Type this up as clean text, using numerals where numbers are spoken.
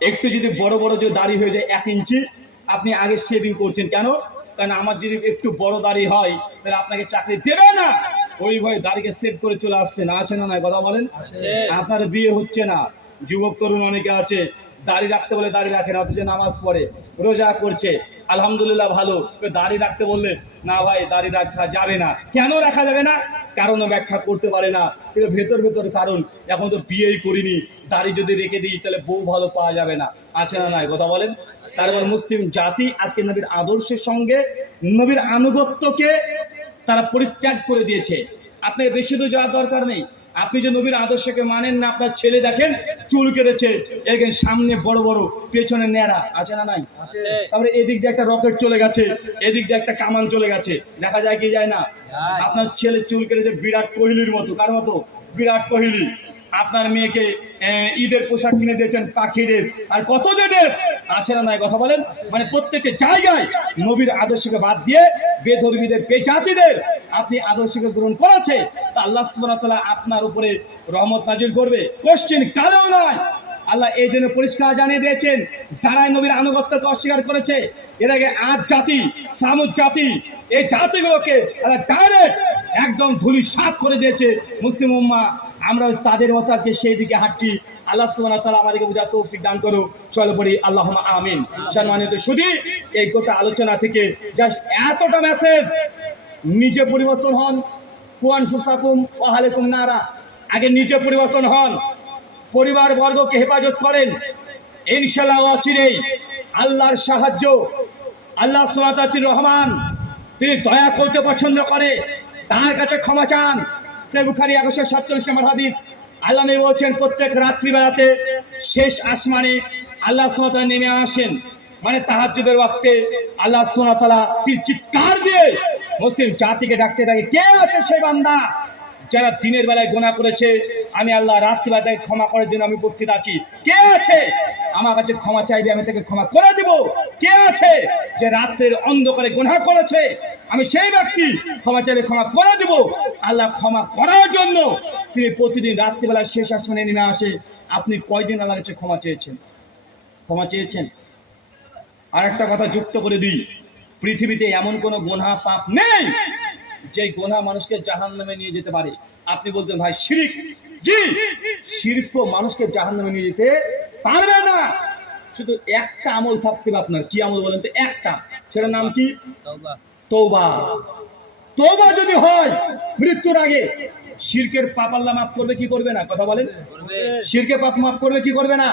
একটু যদি বড় বড় যে দাড়ি হয়ে যায় 1 ইঞ্চি, আপনি আগে শেভিং করছেন কেন? কারণ আমার যদি একটু বড় দাড়ি হয় তাহলে আপনাকে চাকরি দেবে না, ওই ভয়ে দাড়িকে সেভ করে চলে আসছেন। আছে না নাই কথা বলেন? আপনার বিয়ে হচ্ছে না, যুবক তরুণ অনেকে আছে দাড়ি রাখতে বলে দাড়ি রাখে না, অথচ নামাজ পড়ে রোজা করছে, আলহামদুলিল্লাহ ভালো। দাড়ি রাখতে বললে না ভাই দাড়ি রাখা যাবে না। কেন রাখা যাবে না? কারণ ব্যাখ্যা করতে পারে না, কিন্তু ভেতর ভেতর কারণ এখন তো বিয়েই করিনি, দাড়ি যদি রেখে দিই তাহলে বউ ভালো পাওয়া যাবে না। আছে না নাই কথা বলেন? তারপর মুসলিম জাতি আজকে নবীর আদর্শের সঙ্গে নবীর আনুগত্যকে তারা পরিত্যাগ করে দিয়েছে। আপনার বেশি দূর যাওয়ার দরকার নেই, আপনি যে নবীর আদর্শকে মানেন না, আপনার ছেলে দেখেন চুল কেটেছে, এখানে সামনে বড় বড় পেছনে ন্যাড়া। আছে না নাই? তারপরে এদিক দিয়ে একটা রকেট চলে গেছে, এদিক দিয়ে একটা কামান চলে গেছে, দেখা যায় কি যায় না? আপনার ছেলে চুল কেটেছে বিরাট কোহলির মতো। কার মতো? বিরাট কোহলি। আপনার মেয়েকে ঈদের পোশাক কিনে দিয়েছেন পাখি ড্রেস, আর কত যে ড্রেস। আছে না নাই কথা বলেন? মানে প্রত্যেকটা জায়গায় নবীর আদর্শকে বাদ দিয়ে বেধর্মীদের বেজাতিদের আপনি আদর্শকে গ্রহণ করেছে, তা আল্লাহ সুবহানাহু ওয়া তাআলা আপনার উপরে রহমত নাজিল করবে, কোশ্চেন কালেও নয়। আল্লাহ এই জন্য পরিষ্কার জানিয়ে দিয়েছেন, যারা নবীর আনুগত্যকে অস্বীকার করেছে, এর আগে আদ জাতি, সামুদ জাতি, এই জাতিগুলোকে ডাইরেক্ট একদম ধূলিসাৎ করে দিয়েছে মুসলিম উম্মাহ। আমরা তাদের মতাকে সেই দিকে হাঁটছি। আল্লাহ সুবহানাহু ওয়া তাআলা আমাদেরকে বুঝার তৌফিক দান করুন। চলো পড়ি আল্লাহুম্মা আমিন। সম্মানিত শুধু এই গোটা আলোচনা থেকে জাস্ট এতটা মেসেজ, নিজে পরিবর্তন হন, কুয়ান ফুসাকুম ওয়া আলাইকুম নারা। আগে নিজে পরিবর্তন হন, পরিবার বর্গকে হেফাজত করেন, ইনশাআল্লাহ অচিরেই আল্লাহর সাহায্য, আল্লাহ সুবহানাহু ওয়া তাআলা রহমান, তিনি দয়া করতে পছন্দ করে, তার কাছে ক্ষমা চান। সহিহ বুখারী 1147 নম্বর হাদিস। আল্লাহ নবী বলেছেন প্রত্যেক রাত্রি বেলাতে শেষ আসমানে আল্লাহ সুবহানাহু ওয়া তাআলা নেমে আসেন, মানে তাহাজ্জুদের ওয়াক্তে আল্লাহ সুবহানাহু ওয়া তাআলা তিনি চিৎকার দিয়ে মুসলিম জাতিকে ডাকতে থাকে, কে আছে সেই বান্দা যারা দিনের বেলায় গুনাহ করেছে, আমি আল্লাহ রাত্রি বেলায় ক্ষমা করার জন্য আমি উপস্থিত আছি। কে আছে আমার কাছে ক্ষমা চাইবে, আমি তাকে ক্ষমা করে দেব। কে আছে যে রাত্রের অন্ধকারে গুনাহ করেছে, আমি সেই ব্যক্তি, ক্ষমা চাইলে ক্ষমা করে দেব। আল্লাহ ক্ষমা করার জন্য তিনি প্রতিদিন রাত্রিবেলায় শেষ আসমানে নেমে আসে। আপনি কয়দিন আল্লাহর কাছে ক্ষমা চেয়েছেন? ক্ষমা চেয়েছেন? আর একটা কথা যুক্ত করে দিই, পৃথিবীতে এমন কোন গুনাহ পাপ নেই যে গুনাহ মানুষকে জাহান্নামে নিয়ে যেতে পারে। আপনি বলতেন ভাই শিরক, জি, শিরক তো মানুষকে জাহান্নামে নিয়ে যেতে পারবে না। শুধু একটা আমল থাকতে হবে আপনার। কি আমল বলেন তো? একটা, সেটার নাম কি? তওবা। তওবা যদি হয় মৃত্যুর আগে, শিরকের পাপ আল্লাহ মাফ করবে কি করবে না? কথা বলেন। শিরকের পাপ মাফ করবে কি করবে না?